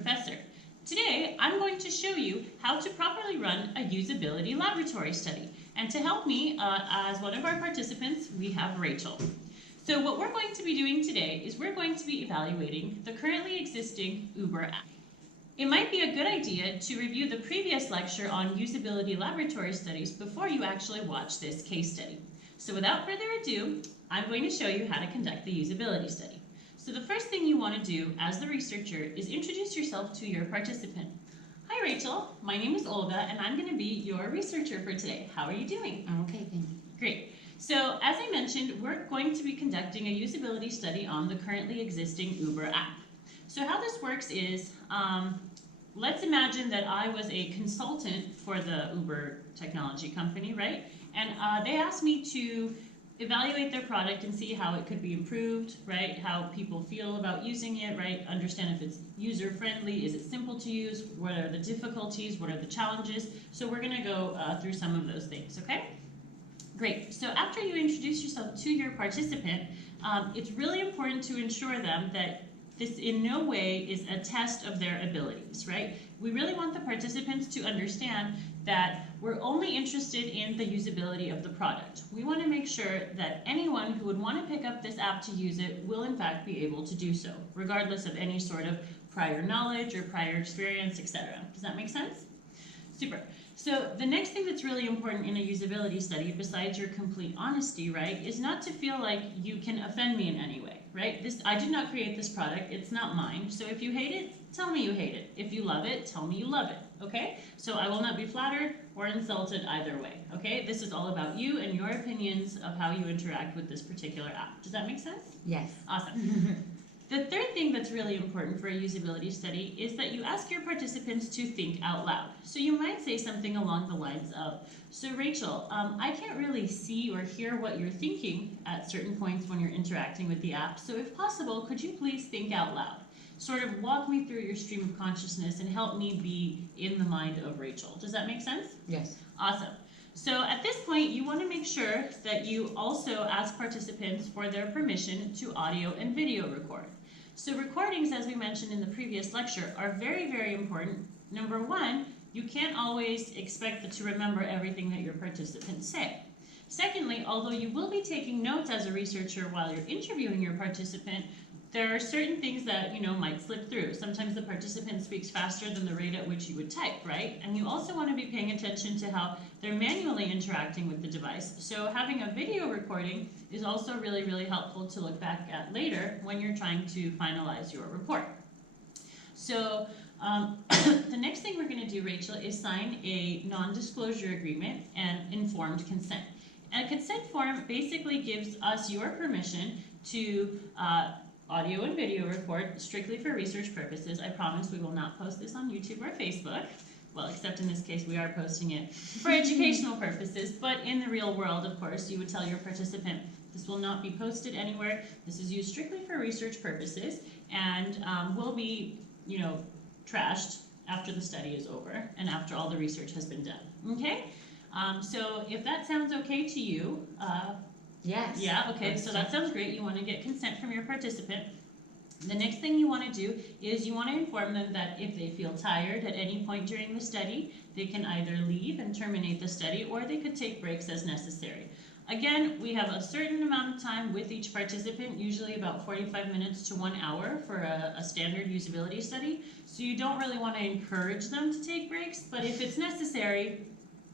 professor. Today, I'm going to show you how to properly run a usability laboratory study. And to help me, as one of our participants, we have Rachel. So what we're going to be doing today is we're going to be evaluating the currently existing Uber app. It might be a good idea to review the previous lecture on usability laboratory studies before you actually watch this case study. So without further ado, I'm going to show you how to conduct the usability study. So the first thing you want to do as the researcher is introduce yourself to your participant. Hi Rachel, my name is Olga and I'm going to be your researcher for today. How are you doing? I'm okay, thank you. Great. So as I mentioned, we're going to be conducting a usability study on the currently existing Uber app. So how this works is, let's imagine that I was a consultant for the Uber technology company, right? And they asked me to evaluate their product and see how it could be improved, right? How people feel about using it, right? Understand if it's user-friendly, is it simple to use, what are the difficulties, what are the challenges? So we're gonna go through some of those things, okay? Great, so after you introduce yourself to your participant, it's really important to ensure them that this in no way is a test of their abilities, right? We really want the participants to understand that we're only interested in the usability of the product. We want to make sure that anyone who would want to pick up this app to use it will in fact be able to do so, regardless of any sort of prior knowledge or prior experience, etc. Does that make sense? Super. So the next thing that's really important in a usability study, besides your complete honesty, right, is not to feel like you can offend me in any way, right? I did not create this product, it's not mine. So if you hate it, tell me you hate it. If you love it, tell me you love it, okay? So I will not be flattered or insulted either way, okay? This is all about you and your opinions of how you interact with this particular app. Does that make sense? Yes. Awesome. The third thing that's really important for a usability study is that you ask your participants to think out loud. So you might say something along the lines of, so Rachel, I can't really see or hear what you're thinking at certain points when you're interacting with the app, so if possible, could you please think out loud? Sort of walk me through your stream of consciousness and help me be in the mind of Rachel. Does that make sense? Yes. Awesome. So at this point, you want to make sure that you also ask participants for their permission to audio and video record. So recordings, as we mentioned in the previous lecture, are very, very important. Number one, you can't always expect to remember everything that your participants say. Secondly, although you will be taking notes as a researcher while you're interviewing your participant, there are certain things that might slip through. Sometimes the participant speaks faster than the rate at which you would type, right? And you also want to be paying attention to how they're manually interacting with the device. So having a video recording is also really, really helpful to look back at later when you're trying to finalize your report. So the next thing we're going to do, Rachel, is sign a non-disclosure agreement and informed consent. And a consent form basically gives us your permission to audio and video record strictly for research purposes. I promise we will not post this on YouTube or Facebook. Well, except in this case, we are posting it for educational purposes. But in the real world, of course, you would tell your participant, this will not be posted anywhere. This is used strictly for research purposes and will be, trashed after the study is over and after all the research has been done. Okay? So if that sounds okay to you, yes. Yeah, okay, so that sounds great. You want to get consent from your participant. The next thing you want to do is you want to inform them that if they feel tired at any point during the study, they can either leave and terminate the study or they could take breaks as necessary. Again, we have a certain amount of time with each participant, usually about 45 minutes to 1 hour for a standard usability study. So you don't really want to encourage them to take breaks, but if it's necessary,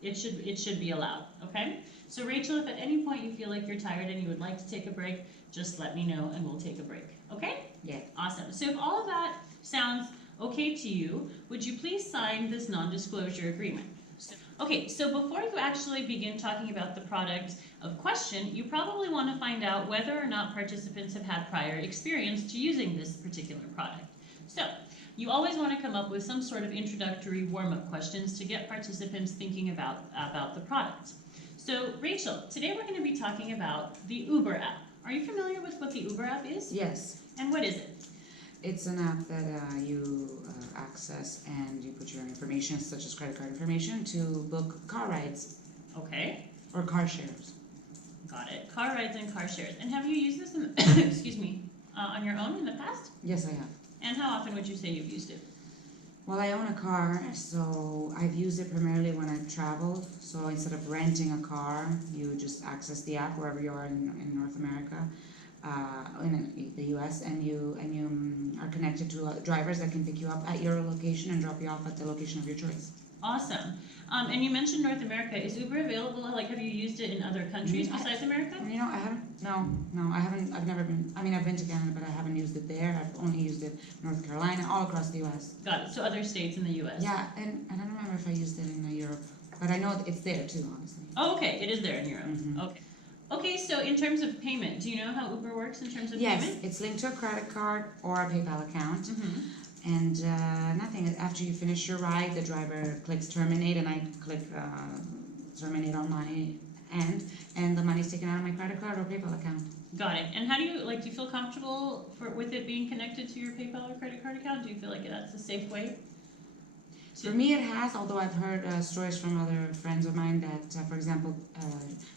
it should be allowed, okay? So Rachel, if at any point you feel like you're tired and you would like to take a break, just let me know and we'll take a break, okay? Yeah. Awesome. So if all of that sounds okay to you, would you please sign this non-disclosure agreement? Okay, so before you actually begin talking about the product of question, you probably want to find out whether or not participants have had prior experience to using this particular product. So you always want to come up with some sort of introductory warm-up questions to get participants thinking about the product. So Rachel, today we're going to be talking about the Uber app. Are you familiar with what the Uber app is? Yes. And what is it? It's an app that you access and you put your information, such as credit card information, to book car rides. Okay. Or car shares. Got it. Car rides and car shares. And have you used this in, excuse me, on your own in the past? Yes, I have. And how often would you say you've used it? Well, I own a car, so I've used it primarily when I've traveled. So instead of renting a car, you just access the app wherever you are in North America, in the U.S., and you are connected to drivers that can pick you up at your location and drop you off at the location of your choice. Awesome. And you mentioned North America. Is Uber available? Like, have you used it in other countries besides America? You know, I haven't. No, I haven't. I've never been. I mean, I've been to Canada, but I haven't used it there. I've only used it in North Carolina, all across the U.S. Got it. So other states in the U.S. Yeah, and I don't remember if I used it in Europe, but I know it's there too, honestly. Oh, okay. It is there in Europe. Mhm. Okay. Okay, so in terms of payment, do you know how Uber works in terms of Yes, payment? it's linked to a credit card or a PayPal account. Mm-hmm. And nothing. After you finish your ride, the driver clicks terminate, and I click terminate on my end, and the money's taken out of my credit card or PayPal account. Got it. And how do you do you feel comfortable with it being connected to your PayPal or credit card account? Do you feel like that's a safe way? For me, it has. Although I've heard stories from other friends of mine that, for example,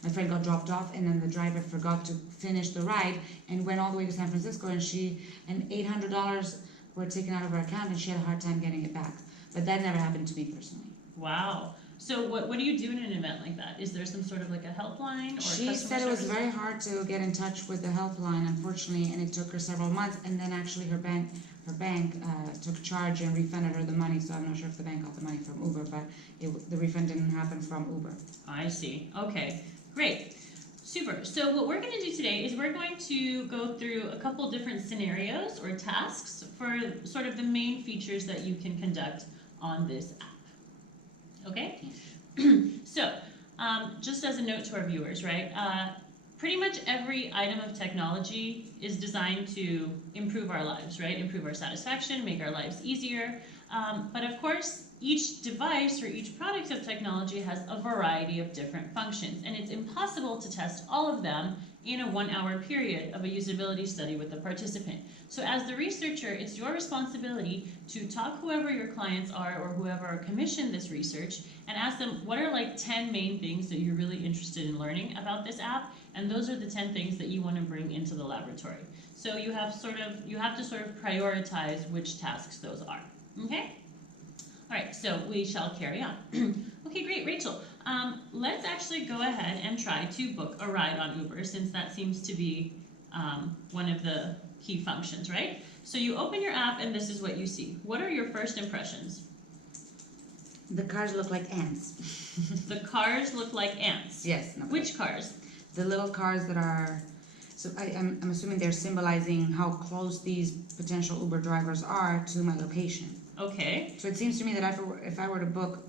my friend got dropped off, and then the driver forgot to finish the ride and went all the way to San Francisco, and $800 were taken out of her account, and she had a hard time getting it back. But that never happened to me personally. Wow. So what do you do in an event like that? Is there some sort of like a helpline or She said it was very hard to get in touch with the helpline, unfortunately, and it took her several months. And then actually her bank took charge and refunded her the money. So I'm not sure if the bank got the money from Uber, but the refund didn't happen from Uber. I see. Okay, great. Super. So what we're going to do today is we're going to go through a couple different scenarios or tasks for sort of the main features that you can conduct on this app. Okay? So, just as a note to our viewers, right? Pretty much every item of technology is designed to improve our lives, right? Improve our satisfaction, make our lives easier. But of course, each device or each product of technology has a variety of different functions, and it's impossible to test all of them in a 1-hour period of a usability study with the participant. So as the researcher, it's your responsibility to talk whoever your clients are or whoever commissioned this research and ask them what are like 10 main things that you're really interested in learning about this app, and those are the 10 things that you want to bring into the laboratory. So you have to sort of prioritize which tasks those are. Okay? All right, so we shall carry on. Okay, great, Rachel. Let's actually go ahead and try to book a ride on Uber, since that seems to be one of the key functions, right? So you open your app and this is what you see. What are your first impressions? The cars look like ants. The cars look like ants. Yes. No, Which cars? The little cars that are. So I'm assuming they're symbolizing how close these potential Uber drivers are to my location. Okay. So it seems to me that if I were to book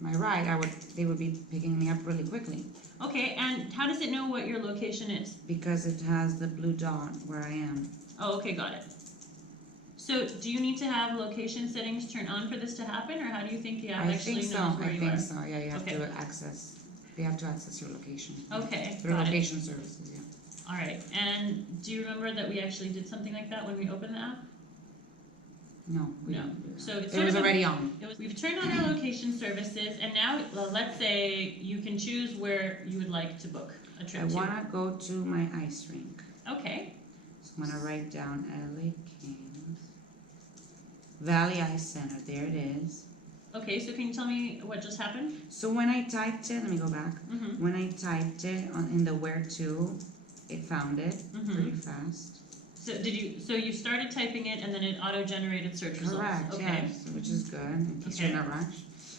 my ride, they would be picking me up really quickly. Okay, and how does it know what your location is? Because it has the blue dot where I am. Oh, okay, got it. So do you need to have location settings turned on for this to happen, or how do you think the app actually knows where you are? I think so. Yeah, you have Okay. to access. They have to access your location. Okay, Through got it. location services. Yeah. All right, and do you remember that we actually did something like that when we opened the app? No. We No. didn't do that. So it's it was already on. We've turned on our location services, and now let's say you can choose where you would like to book a trip I to. want to go to my ice rink. Okay. So I'm going to write down LA Kings. Valley Ice Center. There it is. Okay, so can you tell me what just happened? So when I typed it, let me go back. Mm-hmm. When I typed it in the where to, it found it Mm-hmm. pretty fast. So so you started typing it and then it auto-generated search results. Correct, Okay. yes, which is good in case you're in a rush.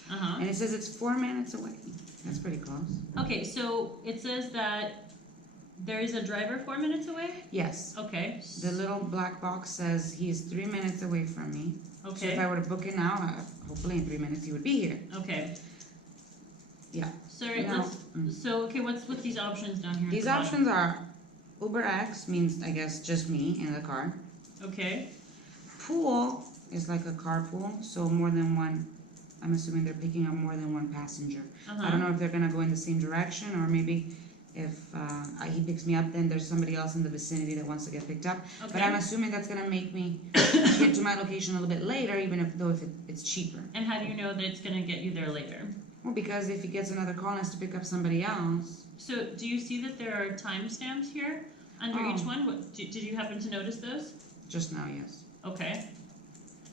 Uh-huh. And it says it's 4 minutes away. That's pretty close. Okay, so it says that there is a driver 4 minutes away? Yes. Okay. The little black box says he's 3 minutes away from me. So if Okay. I were to book it now, hopefully in 3 minutes he would be here. Okay. Yeah. So Now, okay, what's with these options down here? at these the bottom? options are Uber X means I guess just me in the car. Okay. Pool is like a carpool, so more than one. I'm assuming they're picking up more than one passenger. Uh-huh. I don't know if they're gonna go in the same direction, or maybe if he picks me up, then there's somebody else in the vicinity that wants to get picked up. Okay. But I'm assuming that's gonna make me get to my location a little bit later, even if it's cheaper. And how do you know that it's going to get you there later? Well, because if he gets another call and has to pick up somebody else. So do you see that there are timestamps here under Oh. each one? Did you happen to notice those? Just now, yes. Okay.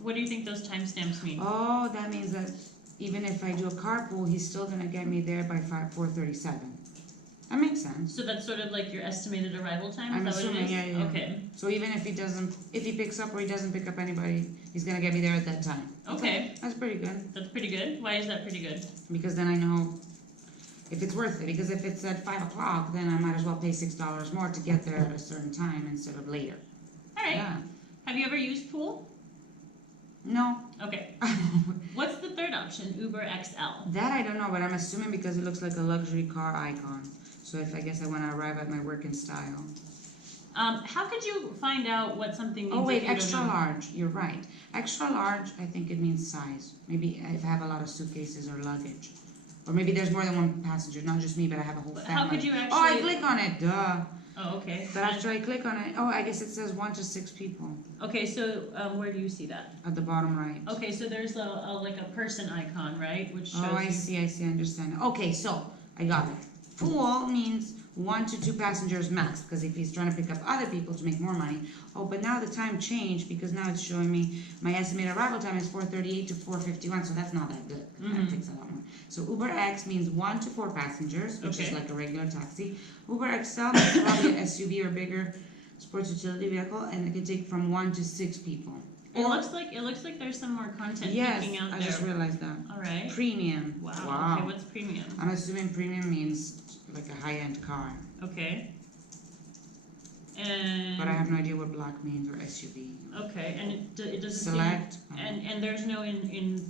What do you think those timestamps mean? Oh, that means that even if I do a carpool, he's still gonna get me there by 4:37. That makes sense. So that's sort of like your estimated arrival time? I'm Is that what it assuming, is? yeah, yeah. Okay. So even if he picks up or he doesn't pick up anybody, he's gonna get me there at that time. Okay. That's pretty good. That's pretty good. Why is that pretty good? Because then I know if it's worth it. Because if it's at 5 o'clock, then I might as well pay $6 more to get there at a certain time instead of later. All right. Yeah. Have you ever used Pool? No. Okay. What's the third option? Uber XL. That I don't know, but I'm assuming because it looks like a luxury car icon. So if I guess I want to arrive at my work in style. How could you find out what something means? Oh wait, if you don't extra know? large. You're right. Extra large, I think it means size. Maybe if I have a lot of suitcases or luggage. Or maybe there's more than one passenger, not just me, but I have a whole But family. how could you Oh, I actually? click on it, duh. Oh, okay. But after I click on it, oh, I guess it says 1 to 6 people Okay, so where do you see that? at the bottom right. Okay, so there's a like a person icon, right? Which shows Oh, I you. see, I understand. Okay, so I got it. Pool means 1 to 2 passengers max, because if he's trying to pick up other people to make more money. Oh, but now the time changed because now it's showing me my estimated arrival time is 4:38 to 4:51, so that's not that good. That takes a lot more. So Uber X means 1 to 4 passengers, which is Okay. like a regular taxi. Uber XL is probably an SUV or bigger sports utility vehicle, and it can take from 1 to 6 people. It looks like there's some more content Yes, peeking out I there. just realized that. All right. Premium. Wow. Okay, what's premium? I'm assuming premium means like a high-end car, Okay. And. but I have no idea what black means or SUV. Okay, and it doesn't Select. seem. And there's no in.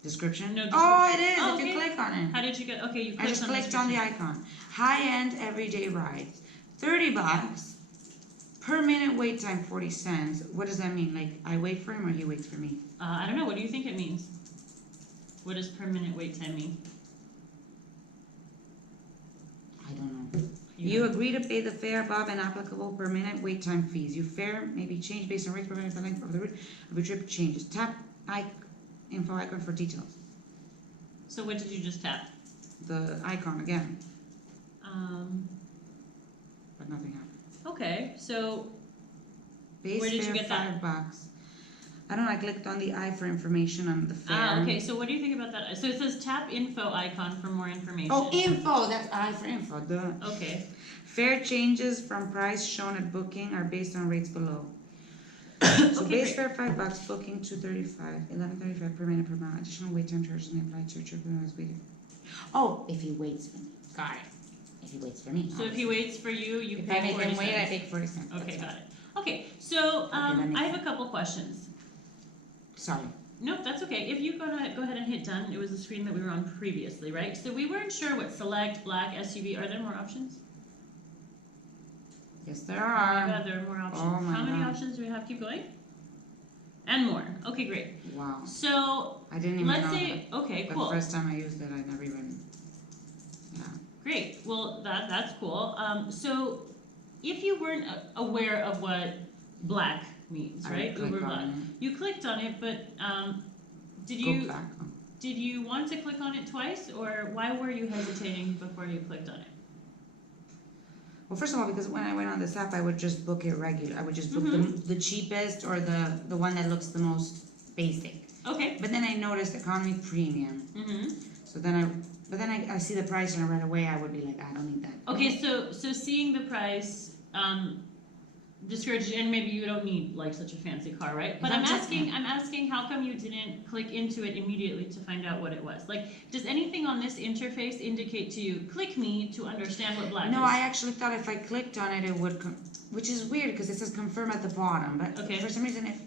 Description? No Oh, it description. is. Oh, If you okay. click on it. How did you get? Okay, you clicked I just on clicked on the description. icon. High-end everyday rides. $30. Per minute wait time 40 cents. What does that mean? Like I wait for him or he waits for me? I don't know. What do you think it means? What does per minute wait time mean? I don't know. You agree to pay the fare above and applicable per minute wait time fees. Your fare may be changed based on rates per minute for length of the route of your trip changes. Tap info icon for details. So what did you just tap? The icon again, Um. but nothing happened. Okay, so Base Where did you fare get that? $5. I don't know. I clicked on the I for information on the fare. okay. So what do you think about that? So it says tap info icon for more information. Oh, info. That's I for info. Duh. Okay. Fare changes from price shown at booking are based on rates below. So Okay, base great. fare $5, booking $2.35, $11.35 per minute per mile. Additional wait time charges may apply to your trip when I was waiting. Oh, if he waits for me. Got it. If he waits for me. So if he waits for you, you If I pay make 40 him wait, I cents. take 40 cents. Okay, That's got it. Okay, so that makes I have a couple questions. Sorry. Nope, that's okay. If you go ahead and hit done, it was the screen that we were on previously, right? So we weren't sure what select, black, SUV. Are there more options? Yes, there Oh my are. God, there are more options. Oh my How many God. options do we have? Keep going. And more. Okay, great. Wow. So I didn't even let's know say, okay, that. cool. The first time I used it, I never even. Yeah. Great. Well, that's cool. So if you weren't aware of what black means, I right? would click Uber on black. it. You clicked on it, but did Go you black. Oh. did you want to click on it twice, or why were you hesitating before you clicked on it? Well, first of all, because when I went on this app, I would just book it regular. I would just book the cheapest or the one that looks the most basic. Okay. But then I noticed economy premium. Mm-hmm. So then I see the price and right away I would be like, I don't need that. Okay, so seeing the price discouraged you, and maybe you don't need like such a fancy car, right? But I'm asking how come you didn't click into it immediately to find out what it was? Like, does anything on this interface indicate to you, click me to understand what black No, is? I actually thought if I clicked on it, it would, which is weird because it says confirm at the bottom. But Okay. for some reason, if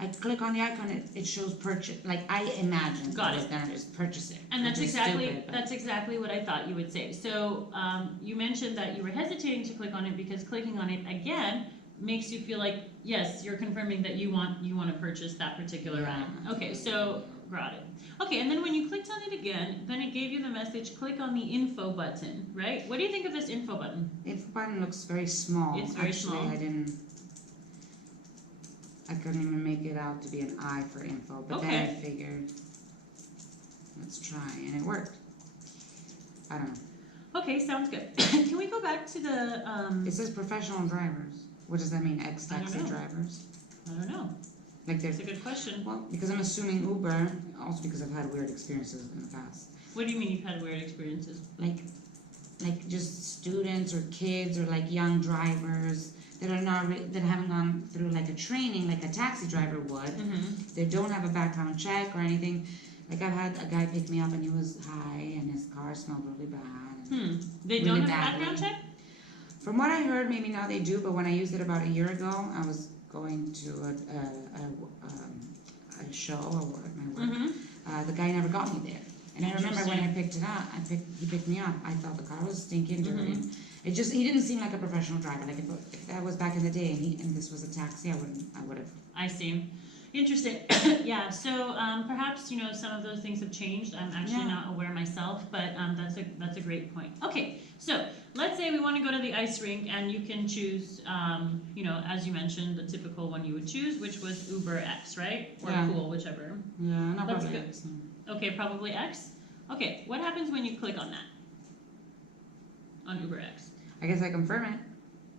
I click on the icon, it shows purchase. Like I imagined Got I was it. gonna just purchase it. And that's which is exactly stupid, but- that's exactly what I thought you would say. So you mentioned that you were hesitating to click on it because clicking on it again makes you feel like yes, you're confirming that you want to purchase that particular Yeah. item. Okay, so got it. Okay, and then when you clicked on it again, then it gave you the message: click on the info button. Right? What do you think of this info button? Info button looks very small. It's very Actually, small. I couldn't even make it out to be an I for info. But then I Okay. figured, let's try, and it worked. I don't know. Okay, sounds good. Can we go back to the? It says professional drivers. What does that mean? Ex-taxi know. drivers? I don't know. Like That's a good question. well, because I'm assuming Uber, also because I've had weird experiences in the past. What do you mean you've had weird experiences? Like just students or kids or like young drivers that are not that haven't gone through like a training like a taxi driver would. Mm-hmm. They don't have a background check or anything. Like I've had a guy pick me up and he was high and his car smelled really bad. They Really don't have a badly. background check? From what I heard, maybe now they do, but when I used it about a year ago, I was going to a show at my work. Mm-hmm. The guy never got me there. And I remember when I picked it up, he picked me up. I thought the car was stinking dirty. Mm-hmm. He didn't seem like a professional driver. Like if that was back in the day and this was a taxi, I would have. I see. Interesting. Yeah, so perhaps, some of those things have changed. I'm actually not aware myself, but that's a great point. Okay, so let's say we want to go to the ice rink and you can choose, as you mentioned, the typical one you would choose, which was Uber X, right? Or Pool, whichever. Yeah, not Let's probably go. X. Okay, probably X. Okay, what happens when you click on that? On Uber X. I guess I confirm it.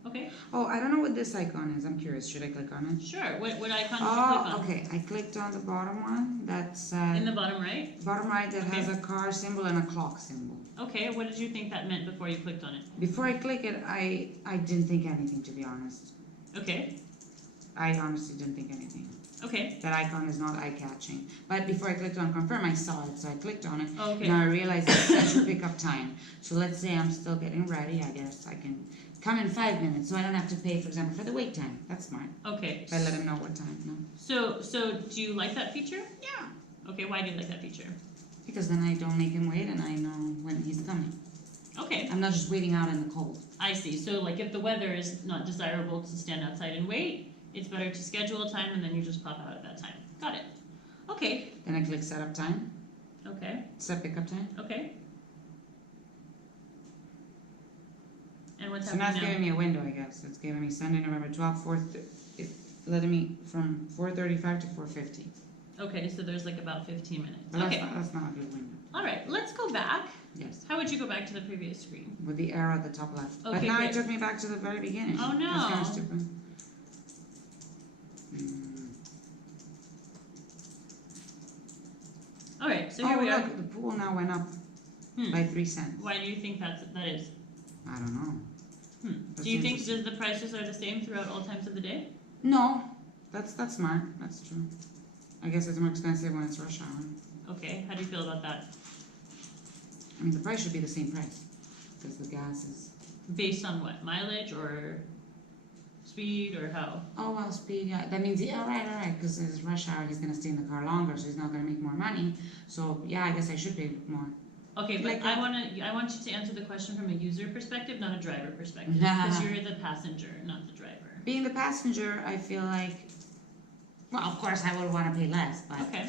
Okay. Oh, I don't know what this icon is. I'm curious. Should I click on it? Sure. What icon did you click on? Okay. I clicked on the bottom one. That's In the bottom right? bottom right that has a car symbol and a clock symbol. Okay, what did you think that meant before you clicked on it? Before I click it, I didn't think anything, to be honest. Okay. I honestly didn't think anything. Okay. That icon is not eye-catching. But before I clicked on confirm, I saw it, so I clicked on it. Okay. Now I realized it's scheduled pickup time. So let's say I'm still getting ready. I guess I can come in 5 minutes, so I don't have to pay, for example, for the wait time. That's smart. Okay. If I let him know what time, no? So do you like that feature? Yeah. Okay, why do you like that feature? Because then I don't make him wait and I know when he's coming. Okay, I'm not just waiting out in the cold. I see. So like if the weather is not desirable to stand outside and wait, it's better to schedule a time and then you just pop out at that time. Got it. Okay. Then I click setup time, Okay. set pickup time. Okay. And what's So now it's happening giving me a window, I guess. It's giving me Sunday, November 12th, it's letting me from 4:35 to 4:50. now? Okay, so there's like about 15 minutes. But Okay. that's not a good window. All right, let's go back. Yes. How would you go back to the previous screen? With the arrow at the top left. But Okay, now great. it took me back to the very beginning. Oh, no. That's kind of stupid. All right, so here we are. Look, the pool now went up by 3 cents. Why do you think that is? I don't know. That's Do you think interesting. the prices are the same throughout all times of the day? No, that's smart. That's true. I guess it's more expensive when it's rush hour. Okay, how do you feel about that? I mean, the price should be the same price because the gas is. Based on what? Mileage or speed or how? Oh well, speed. Yeah, that means all right. Because it's rush hour, he's gonna stay in the car longer, so he's not gonna make more money. So yeah, I guess I should pay more. Okay, but Like I want you to answer the question from a user perspective, not a driver perspective, because you're the passenger, not the driver. Being the passenger, I feel like. Well, of course, I would want to pay less, but. Okay.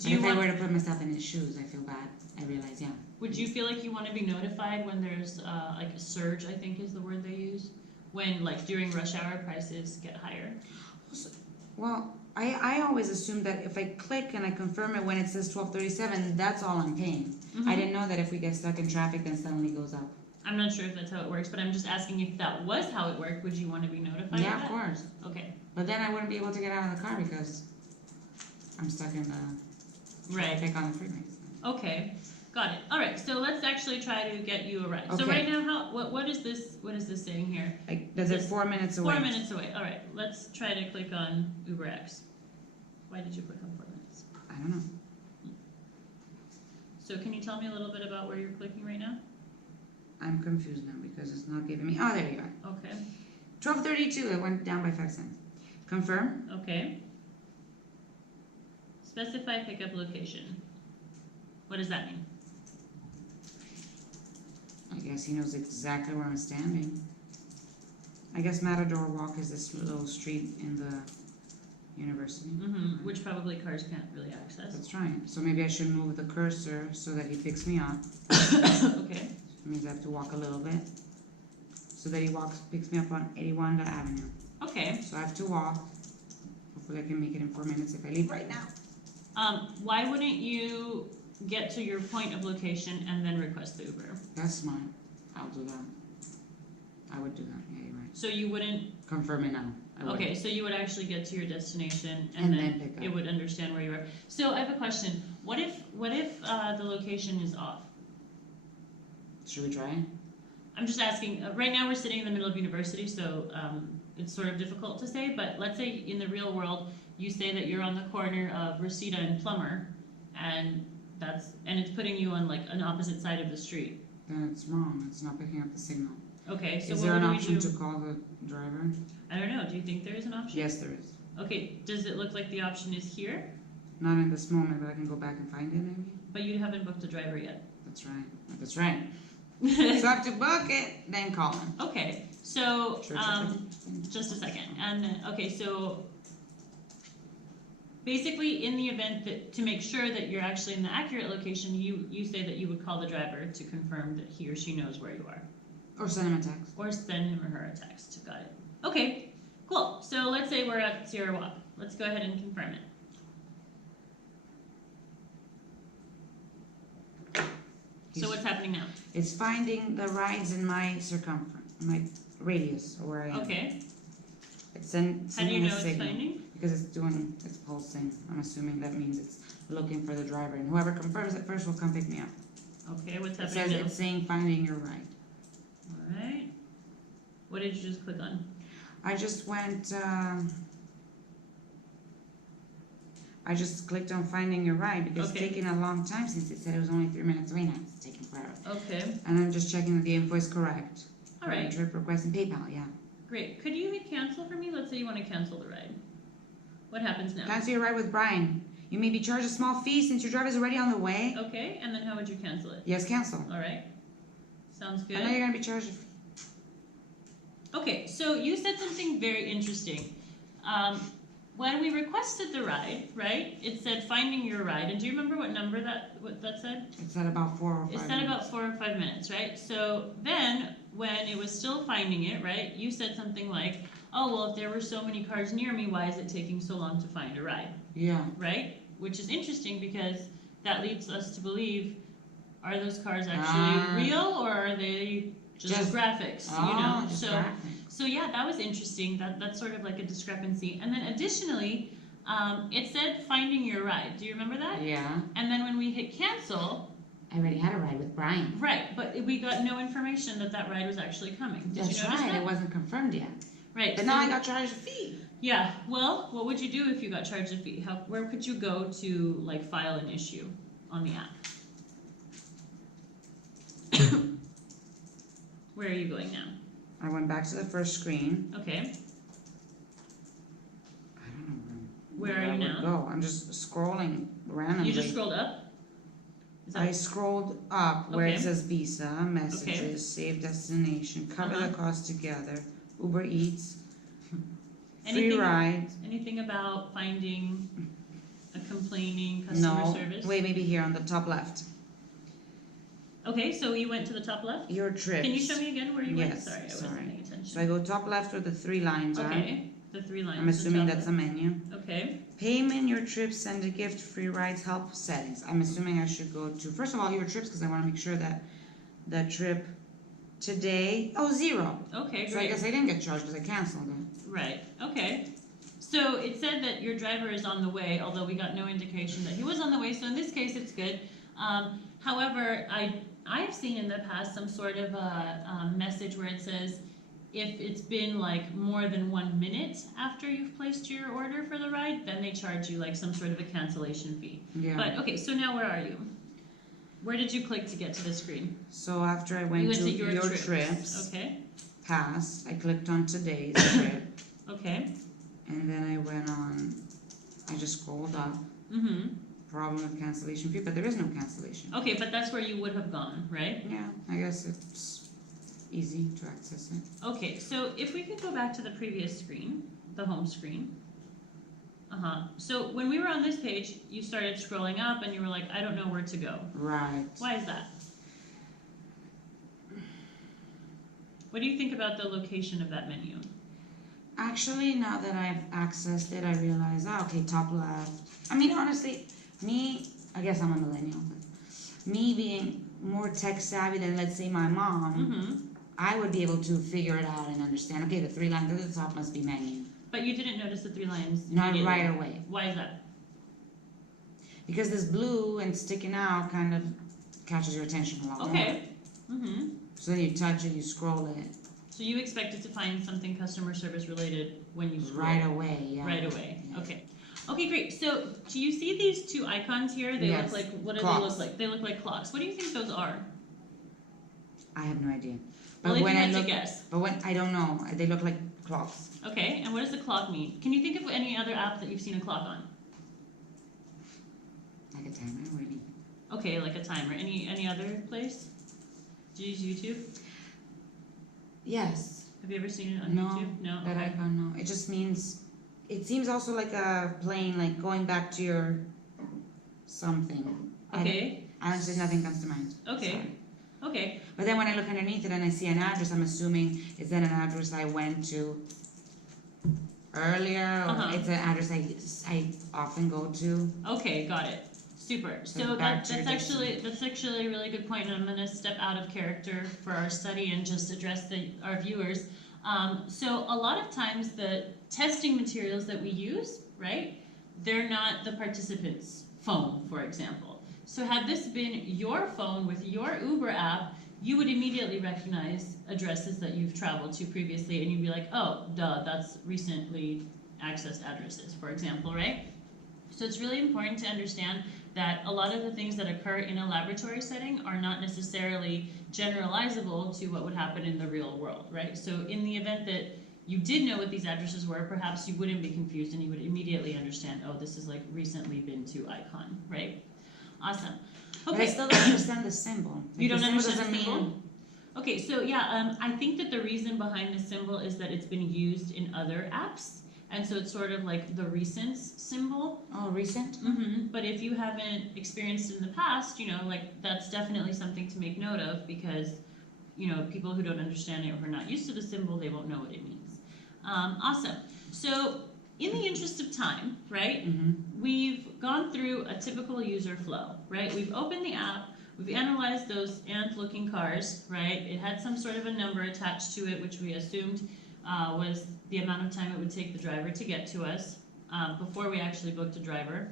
If I were to put myself in his shoes, I feel bad. I realize, yeah. Would you feel like you want to be notified when there's like a surge, I think is the word they use, when like during rush hour prices get higher? Well, I always assume that if I click and I confirm it when it says 12:37, that's all I'm paying. I didn't know that if we get stuck in traffic, then suddenly goes up. I'm not sure if that's how it works, but I'm just asking if that was how it worked, would you want to be notified? Yeah, of course. Okay. But then I wouldn't be able to get out of the car because I'm stuck in the traffic on the freeway. Okay. Got it. All right. So let's actually try to get you a ride. Okay. So right now, what is this? What is this saying here? Like, does it 4 minutes away? 4 minutes away. All right. Let's try to click on Uber X. Why did you click on 4 minutes? I don't know. So can you tell me a little bit about where you're clicking right now? I'm confused now because it's not giving me. Oh, there you are. Okay. 12:32. It went down by 5 cents. Confirm. Okay. Specify pickup location. What does that mean? I guess he knows exactly where I'm standing. I guess Matador Walk is this little street in the university. Which probably cars can't really access. That's right. So maybe I should move the cursor so that he picks me up. Okay. That means I have to walk a little bit. So that he picks me up on 81 Avenue. Okay. So I have to walk. Hopefully I can make it in 4 minutes if I leave right now. Why wouldn't you get to your point of location and then request the Uber? That's smart. I'll do that. I would do that. Yeah, you're right. So you wouldn't. Confirm it now. I wouldn't. Okay, so you would actually get to your destination And and then pick then it up. would understand where you are. So I have a question. What if the location is off? Should we try it? I'm just asking. Right now we're sitting in the middle of university, so it's sort of difficult to say. But let's say in the real world, you say that you're on the corner of Reseda and Plummer, and it's putting you on like an opposite side of the street. Then it's wrong. It's not picking up the signal. Okay, so Is what there an do we option do? to call the driver? I don't know. Do you think there is an option? Yes, there is. Okay, does it look like the option is here? Not in this moment, but I can go back and find it maybe. But you haven't booked a driver yet. That's right. That's right. So I have to book it, then call him. Okay, so Sure, just a second. And then, okay, so basically, in the event that to make sure that you're actually in the accurate location, you say that you would call the driver to confirm that he or she knows where you are, Or send him a text. or send him or her a text. Got it. Okay, cool. So let's say we're at Sierra Walk. Let's go ahead and confirm it. So what's happening now? It's finding the rides in my circumference, my radius, or where I am. Okay. It's How do you sending know a it's signal. finding? Because it's pulsing. I'm assuming that means it's looking for the driver. And whoever confirms it first will come pick me up. Okay, what's It says happening now? it's saying finding your ride. All right. What did you just click on? I just went, I just clicked on finding your ride because Okay. it's taking a long time since it said it was only 3 minutes away now. It's taking forever. Okay. And I'm just checking that the info is correct. All right. Trip request and PayPal, yeah. Great. Could you hit cancel for me? Let's say you want to cancel the ride. What happens now? Cancel your ride with Brian. You may be charged a small fee since your driver is already on the way. Okay, and then how would you cancel it? Yes, cancel. All right. Sounds I know good. you're gonna be charged. Okay, so you said something very interesting. When we requested the ride, right, it said finding your ride. And do you remember what number what that said? It's at about 4 or 5 It said minutes. about 4 or 5 minutes, right? So then, when it was still finding it, right, you said something like, oh, well, if there were so many cars near me, why is it taking so long to find a ride, Yeah. right? Which is interesting because that leads us to believe, are those cars actually real or are they just graphics, you know? just So, graphics. so yeah, that was interesting. That's sort of like a discrepancy. And then additionally, it said finding your ride. Do you remember that? Yeah. And then when we hit cancel, I already had a ride with Brian. right, but we got no information that that ride was actually coming. Did That's you notice right. that? It wasn't confirmed yet. Right. But so, now I got charged a fee. yeah. Well, what would you do if you got charged a fee? Where could you go to like file an issue on the app? Where are you going now? I went back to the first screen. Okay. I don't know Where are I you would now? go. I'm just scrolling randomly. You just scrolled up? Is that I scrolled up where it Okay. says Visa, messages, save destination, cover Uh-huh. the cost together, Uber Eats, free anything, ride. anything about finding a complaining customer No, service? wait, maybe here on the top left. Okay, so you went to the top left? Your trips. Can you show me again where you went? Yes, Sorry, I wasn't sorry. paying attention. So I go top left where the 3 lines are. Okay, the 3 lines. I'm the assuming top that's a left. menu. Okay, Payment, your trips, send a gift, free rides, help settings. I'm assuming I should go to, first of all, your trips, because I want to make sure that the trip today, 0. okay, So I great. guess I didn't get charged because I canceled it. Right, okay. So it said that your driver is on the way, although we got no indication that he was on the way, so in this case, it's good. However, I've seen in the past some sort of a message where it says, if it's been like more than 1 minute after you've placed your order for the ride, then they charge you like some sort of a cancellation fee. Yeah. But, okay, so now where are you? Where did you click to get to the screen? So after I You went went to to your your trips, Okay, pass, I clicked on today's trip, okay. and then I went on, I just scrolled up, Mm-hmm. problem with cancellation fee, but there is no cancellation. Okay, but that's where you would have gone, right? Yeah, I guess it's easy to access it. Okay, so if we could go back to the previous screen, the home screen. So when we were on this page, you started scrolling up and you were like, I don't know where to go. Right. Why is that? What do you think about the location of that menu? Actually, now that I've accessed it, I realize, okay, top left. I mean, honestly, I guess I'm a millennial, but me being more tech savvy than, let's say, my mom, Mm-hmm. I would be able to figure it out and understand, okay, the 3 lines at the top must be menu. But you didn't notice the 3 lines Not immediately. right away. Why is that? Because this blue and sticking out kind of catches your attention a lot more. Okay. Mm-hmm. So then you touch it, you scroll it. So you expected to find something customer service related when you scroll? Right away, yeah. Right away. Yeah. Okay. Okay, great. So do you see these 2 icons here? They Yes. look like, what do Clocks. they look like? They look like clocks. What do you think those are? I have no idea. But Well, if when you I had to look, guess. but when I don't know, they look like clocks. Okay, and what does the clock mean? Can you think of any other app that you've seen a clock on? Like a timer or anything. Okay, like a timer. Any other place? Do you use YouTube? Yes. Have you ever seen it on No, YouTube? No. that Okay. icon, no. It just means. It seems also like a plane, like going back to your something. Okay. Honestly, nothing comes to mind. Okay. Sorry. Okay. But then when I look underneath it and I see an address, I'm assuming it's then an address I went to earlier, or Uh-huh. it's an address I often go to. Okay, got it. Super. So So back to that's your actually a really good point, and I'm going to step out of character for our study and just address our viewers. So a lot of times the testing materials that we use, right? They're not the participant's phone, for example. So had this been your phone with your Uber app, you would immediately recognize addresses that you've traveled to previously, and you'd be like, oh, duh, that's recently accessed addresses, for example, right? So it's really important to understand that a lot of the things that occur in a laboratory setting are not necessarily generalizable to what would happen in the real world, right? So in the event that you did know what these addresses were, perhaps you wouldn't be confused and you would immediately understand, oh, this is like recently been to Icon, right? Awesome. But I Okay. still don't understand the symbol. Like You don't the symbol understand the doesn't symbol? mean. Okay, so yeah, I think that the reason behind the symbol is that it's been used in other apps, and so it's sort of like the recent symbol. Oh, recent? Mm-hmm. But if you haven't experienced it in the past, like that's definitely something to make note of, because people who don't understand it or who are not used to the symbol, they won't know what it means. Awesome. So in the interest of time, right, we've gone through a typical user flow, right? We've opened the app, we've analyzed those ant-looking cars, right? It had some sort of a number attached to it, which we assumed was the amount of time it would take the driver to get to us before we actually booked a driver.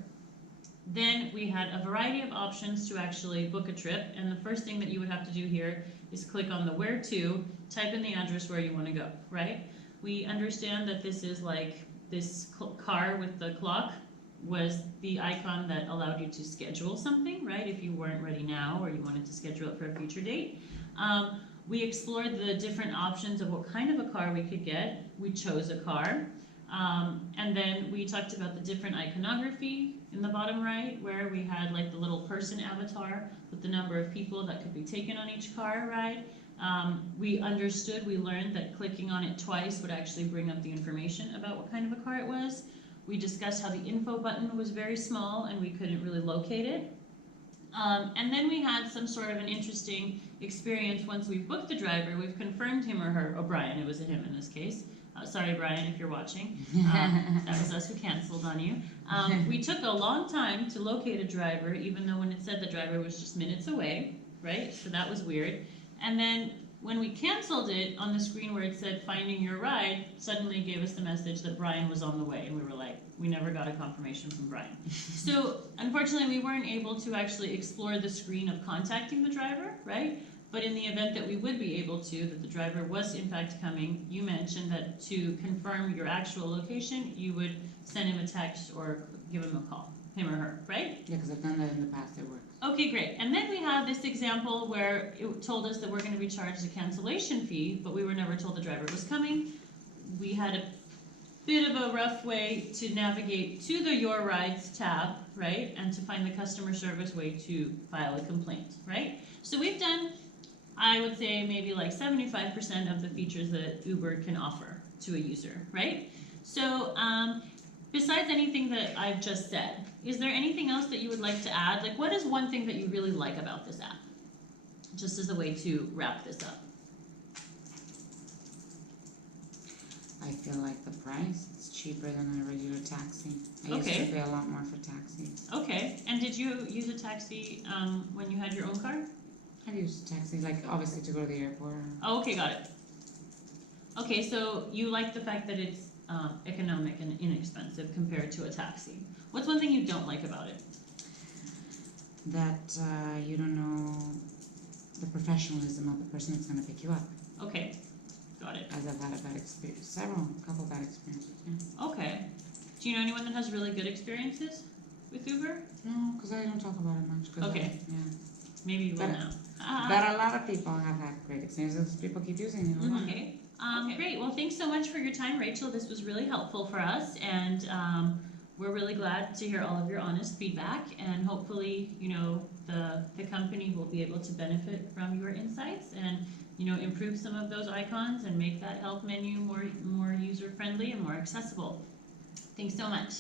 Then we had a variety of options to actually book a trip, and the first thing that you would have to do here is click on the where to, type in the address where you want to go, right? We understand that this is like this car with the clock was the icon that allowed you to schedule something, right? If you weren't ready now or you wanted to schedule it for a future date. We explored the different options of what kind of a car we could get. We chose a car. And then we talked about the different iconography in the bottom right, where we had like the little person avatar with the number of people that could be taken on each car ride. We learned that clicking on it twice would actually bring up the information about what kind of a car it was. We discussed how the info button was very small and we couldn't really locate it. And then we had some sort of an interesting experience once we booked the driver. We've confirmed him or her, Brian, it was a him in this case. Sorry, Brian, if you're watching. That was us who canceled on you. We took a long time to locate a driver, even though when it said the driver was just minutes away, right? So that was weird. And then when we canceled it, on the screen where it said finding your ride, suddenly gave us the message that Brian was on the way. And we were like, we never got a confirmation from Brian. So unfortunately, we weren't able to actually explore the screen of contacting the driver, right? But in the event that we would be able to, that the driver was in fact coming, you mentioned that to confirm your actual location, you would send him a text or give him a call, him or her, right? Yeah, because I've done that in the past, it works. Okay, great. And then we have this example where it told us that we're going to be charged a cancellation fee, but we were never told the driver was coming. We had a bit of a rough way to navigate to the Your Rides tab, right? And to find the customer service way to file a complaint, right? So we've done, I would say, maybe like 75% of the features that Uber can offer to a user, right? So besides anything that I've just said, is there anything else that you would like to add? Like, what is one thing that you really like about this app? Just as a way to wrap this up. I feel like the price, it's cheaper than a regular taxi. I used to pay a lot more for taxis. Okay, and did you use a taxi when you had your own car? I've used taxis, like obviously to go to the airport. Oh, okay, got it. Okay, so you like the fact that it's economic and inexpensive compared to a taxi. What's one thing you don't like about it? That you don't know the professionalism of the person that's going to pick you up. Okay, got it. As I've had a bad experience, couple bad experiences. Yeah. Okay. Do you know anyone that has really good experiences with Uber? No, because I don't talk about it much. Okay. Yeah. Maybe you will But- now. But a lot of people have had great experiences. People keep using it. Okay. Great. Well, thanks so much for your time, Rachel. This was really helpful for us, and we're really glad to hear all of your honest feedback. And hopefully, the company will be able to benefit from your insights and improve some of those icons and make that help menu more user friendly and more accessible. Thanks so much.